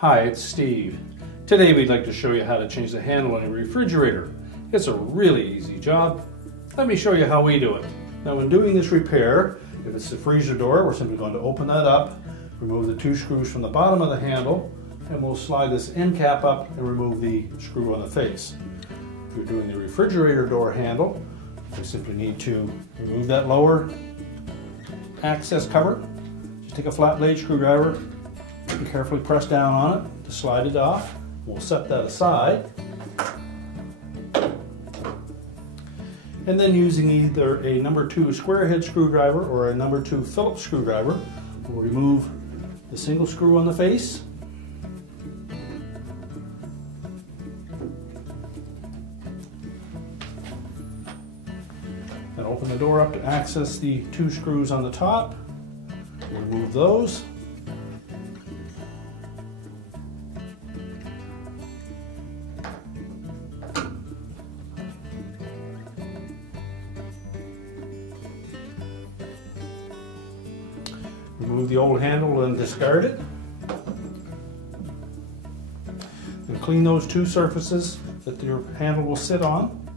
Hi, it's Steve. Today we'd like to show you how to change the handle on a refrigerator. It's a really easy job. Let me show you how we do it. Now when doing this repair, if it's the Frigidaire, we're simply going to open that up, remove the two screws from the bottom of the handle, and we'll slide this end cap up and remove the screw on the face. If you're doing the refrigerator door handle, we simply need to remove that lower access cover. Just take a flat blade screwdriver and carefully press down on it to slide it off. We'll set that aside. And then using either a number 2 square head screwdriver or a number 2 Phillips screwdriver, we'll remove the single screw on the face. And open the door up to access the 2 screws on the top. Remove those. Remove the old handle and discard it. And clean those 2 surfaces that your handle will sit on.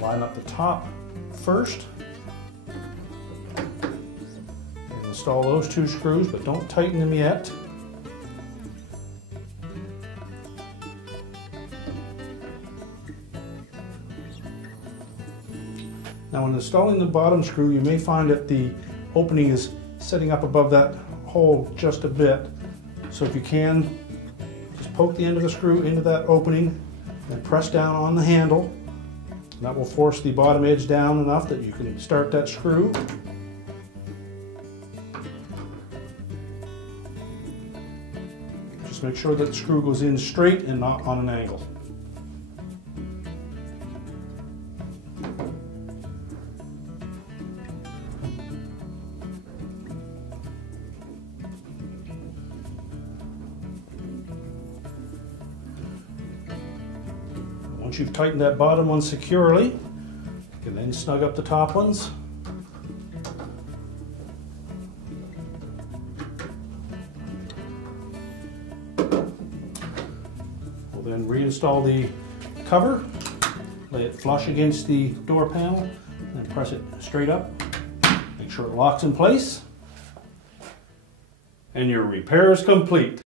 Line up the top first. And install those 2 screws, but don't tighten them yet. Now when installing the bottom screw, you may find that the opening is setting up above that hole just a bit. So if you can, just poke the end of the screw into that opening and press down on the handle. And that will force the bottom edge down enough that you can start that screw. Just make sure that the screw goes in straight and not on an angle. Once you've tightened that bottom one securely, you can then snug up the top ones. We'll then reinstall the cover, lay it flush against the door panel, and press it straight up. Make sure it locks in place, and your repair is complete.